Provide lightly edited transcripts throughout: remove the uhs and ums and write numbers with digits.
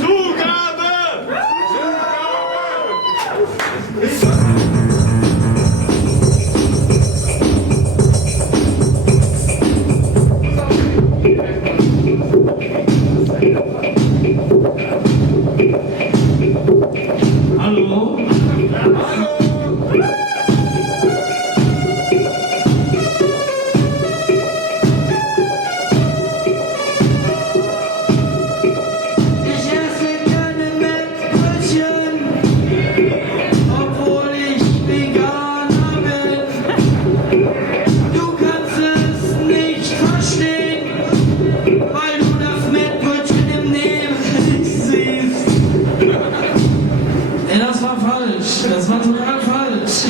Zugabe! Hallo? Ich esse gerne Mettbrötchen, obwohl ich Veganer bin. Du kannst es nicht verstehen, weil du das Mettbrötchen im Nebel siehst. Ey, das war falsch. Das war total falsch.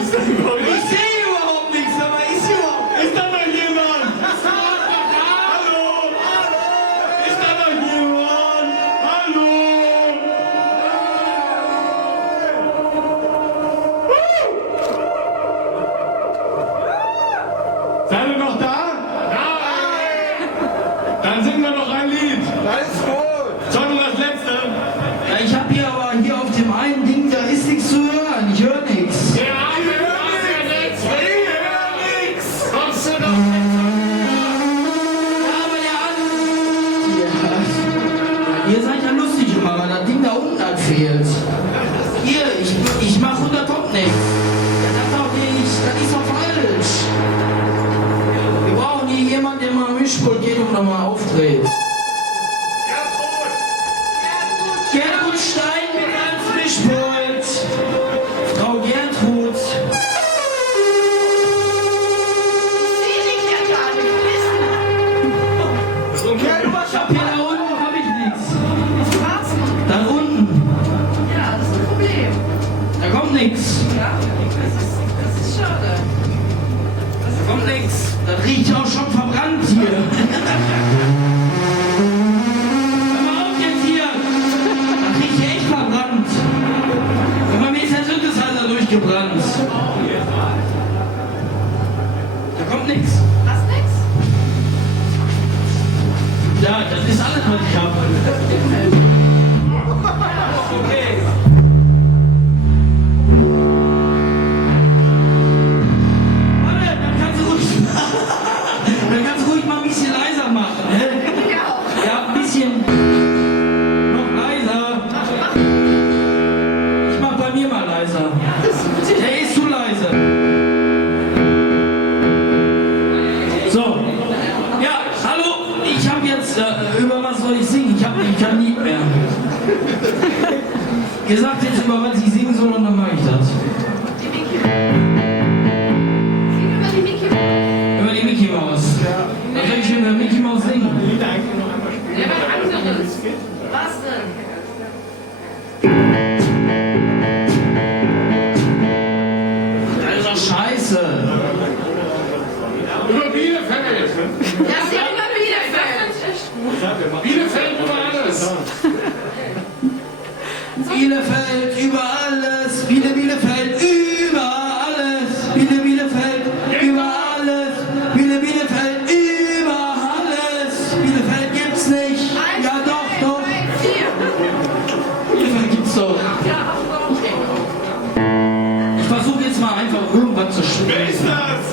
Ich sehe überhaupt nichts, aber ist überhaupt. Ist da noch jemand? Hallo? Ist da noch jemand? Hallo? Seid ihr noch da? Nein! Dann singen wir noch ein Lied. Alles gut. Schon nur das letzte. Ja, ich habe hier aber hier auf dem einen Ding, da ist nichts zu hören. Ich höre nichts. Ja, wir hören nichts. Wir hören nichts. Kommst du doch? Ja, aber der andere. Ja. Ihr seid ja lustig immer, aber das Ding da unten hat fehlt. Hier, ich mach 100 Top nichts. Ja, das doch nicht. Das ist doch falsch. Wir brauchen hier jemanden, der mal am Mischpult geht und nochmal aufdreht. Gertrud Stein mit ans Mischpult. Frau Gertrud. Ich hab hier da unten hab ich nichts. Da unten, Ja, das ist ein Problem. da kommt nichts. Ja, das ist schade. Da kommt nichts. Das riecht auch schon verbrannt hier. Hör mal auf jetzt hier. Das riecht hier echt verbrannt. Und bei mir ist der Synthesizer durchgebrannt. Da kommt nichts. Hast nix? Ja, das ist alles, was ich habe. Okay. Warte, dann kannst du ruhig mal ein bisschen leiser machen. Ne? Ja. Ja, ein bisschen noch leiser. Ich mach bei mir mal leiser. Der ist zu leise. So. Ja, hallo. Ich habe jetzt, über was soll ich singen? Ich habe kein Lied mehr. Ihr sagt jetzt, über was ich singen soll und dann mache ich das. Die Mickey. Sing über die Mickey. Über die Mickey Maus. Was soll ich denn über Mickey Maus singen? Ja, was anderes. Was denn? Das ist doch scheiße. Über Bielefeld. Ja, sing über Bielefeld. Bielefeld über alles. Bielefeld über alles. Bielefeld über alles. Bielefeld über alles. Bielefeld über alles. Bielefeld gibt's nicht. Ja, doch, doch. Bielefeld gibt's doch. Ja, Ich versuche jetzt mal einfach irgendwas zu Wer spielen. ist das?